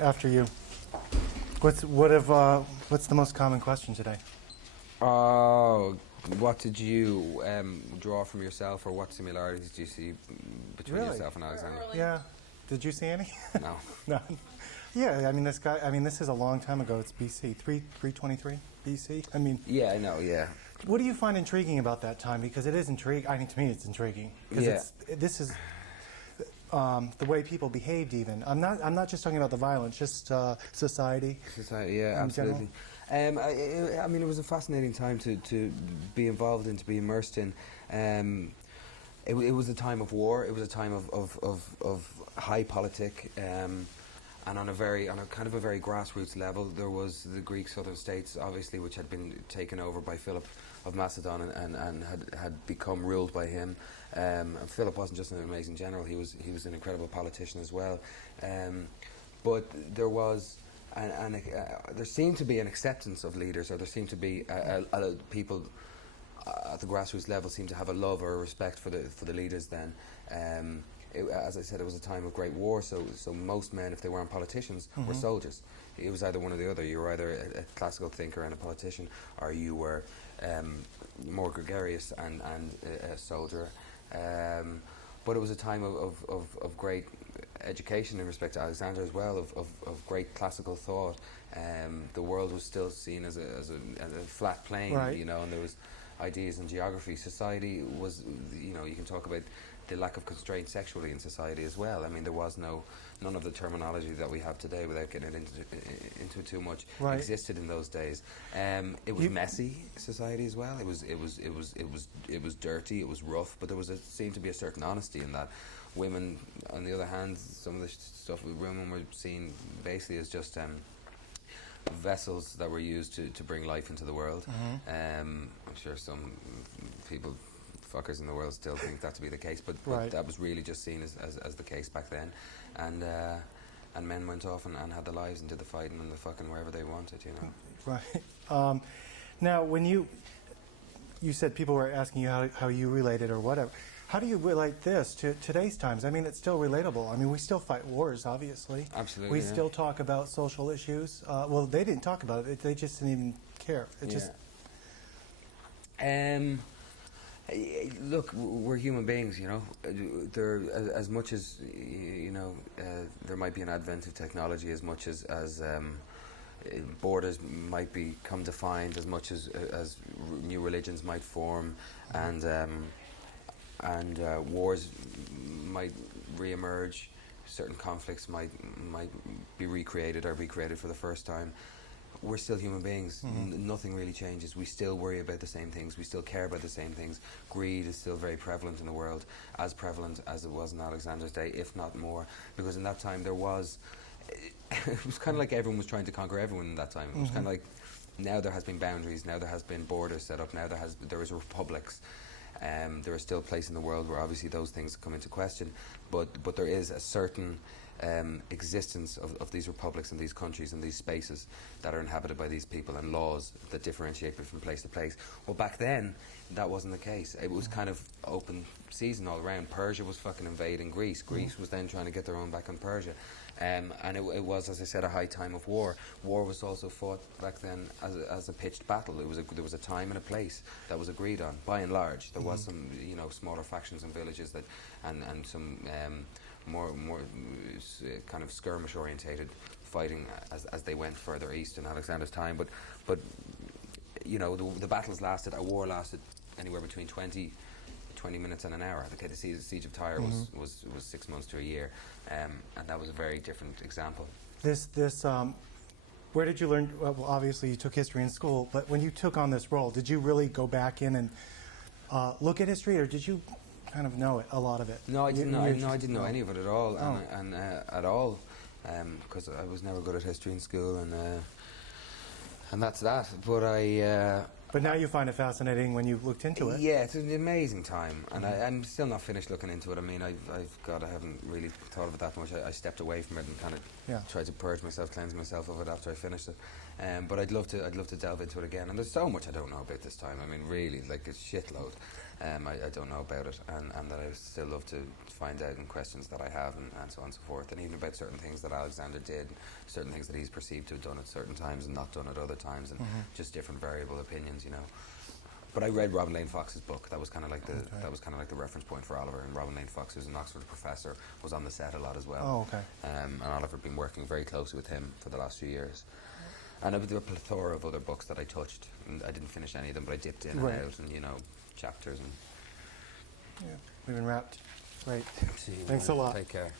after you. What's the most common question today? Oh, what did you draw from yourself, or what similarities do you see between yourself and Alexander? Yeah. Did you see any? No. No. Yeah, I mean, this is a long time ago. It's BC, 323 BC. I mean... Yeah, I know, yeah. What do you find intriguing about that time? Because it is intriguing. I mean, to me, it's intriguing. Because this is the way people behaved even. I'm not just talking about the violence, just society. Society, yeah, absolutely. I mean, it was a fascinating time to be involved in, to be immersed in. It was a time of war. It was a time of high politic. And on a kind of a very grassroots level, there was the Greek southern states, obviously, which had been taken over by Philip of Macedon and had become ruled by him. Philip wasn't just an amazing general; he was an incredible politician as well. But there was there seemed to be an acceptance of leaders, or there seemed to be people at the grassroots level seemed to have a love or a respect for the leaders then. As I said, it was a time of great war, so most men, if they weren't politicians, were soldiers. It was either one or the other. You were either a classical thinker and a politician, or you were more gregarious and a soldier. But it was a time of great education in respect to Alexander as well, of great classical thought. The world was still seen as a flat plane, right. you know, and there was ideas in geography. Society was, you know, you can talk about the lack of constraint sexually in society as well. I mean, there was none of the terminology that we have today, without getting into too much, right. existed in those days. It was messy society as well. It was dirty. It was rough, but there seemed to be a certain honesty in that. Women, on the other hand, some of the stuff women were seen basically as just vessels that were used to bring life into the world. I'm sure some people, fuckers in the world, still think that to be the case, but right. that was really just seen as the case back then. And men went off and had their lives and did the fighting and the fucking wherever they wanted, you know. Right. Now, when you said people were asking you how you related or whatever, how do you relate this to today's times? I mean, it's still relatable. I mean, we still fight wars, obviously. Absolutely. We still talk about social issues. Well, they didn't talk about it. They just didn't even care. Look, we're human beings, you know. As much as, you know, there might be an advent of technology, as much as borders might become defined, as much as new religions might form, and wars might re-emerge, certain conflicts might be recreated or be created for the first time. We're still human beings. Nothing really changes. We still worry about the same things. We still care about the same things. Greed is still very prevalent in the world, as prevalent as it was in Alexander's day, if not more. Because in that time it was kind of like everyone was trying to conquer everyone in that time. It was kind of like, now there has been boundaries, now there has been borders set up, now there is republics. There are still places in the world where obviously those things come into question, but there is a certain existence of these republics and these countries and these spaces that are inhabited by these people, and laws that differentiate from place to place. Well, back then that wasn't the case. It was kind of open season all around. Persia was fucking invading Greece. Greece was then trying to get their own back on Persia. And it was, as I said, a high time of war. War was also fought back then as a pitched battle. There was a time and a place that was agreed on, by and large. There was some, you know, smaller factions and villages that, and some more kind of skirmish orientated fighting as they went further east in Alexander's time. But you know, the battles lasted. A war lasted anywhere between 20 minutes and an hour. Okay, the siege of Tyre was 6 months to a year, and that was a very different example. Where did you learn? Well, obviously you took history in school, but when you took on this role, did you really go back in and look at history, or did you kind of know it, a lot of it? No, I didn't know. I didn't know any of it at all, and at all, because I was never good at history in school, and that's that. But But now you find it fascinating when you've looked into it. Yeah, it's an amazing time, and I'm still not finished looking into it. I mean, I haven't really thought of it that much. I stepped away from it and kind of tried to purge myself, cleanse myself of it after I finished it. But I'd love to delve into it again. And there's so much I don't know about this time. I mean, really, like a shitload. I don't know about it, and that I still love to find out, and questions that I have, and so on and so forth, and even about certain things that Alexander did, certain things that he's perceived to have done at certain times and not done at other times, and just different variable opinions, you know. But I read Robin Lane Fox's book. That was kind of like the reference point for Oliver. And Robin Lane Fox, who's an Oxford professor, was on the set a lot as well. Oh, okay. And Oliver had been working very closely with him for the last few years. And there were a plethora of other books that I touched, and I didn't finish any of them, but I dipped in and out, and you know, chapters and. Yeah, we've been wrapped. Great. See you, Thanks a lot. Take care.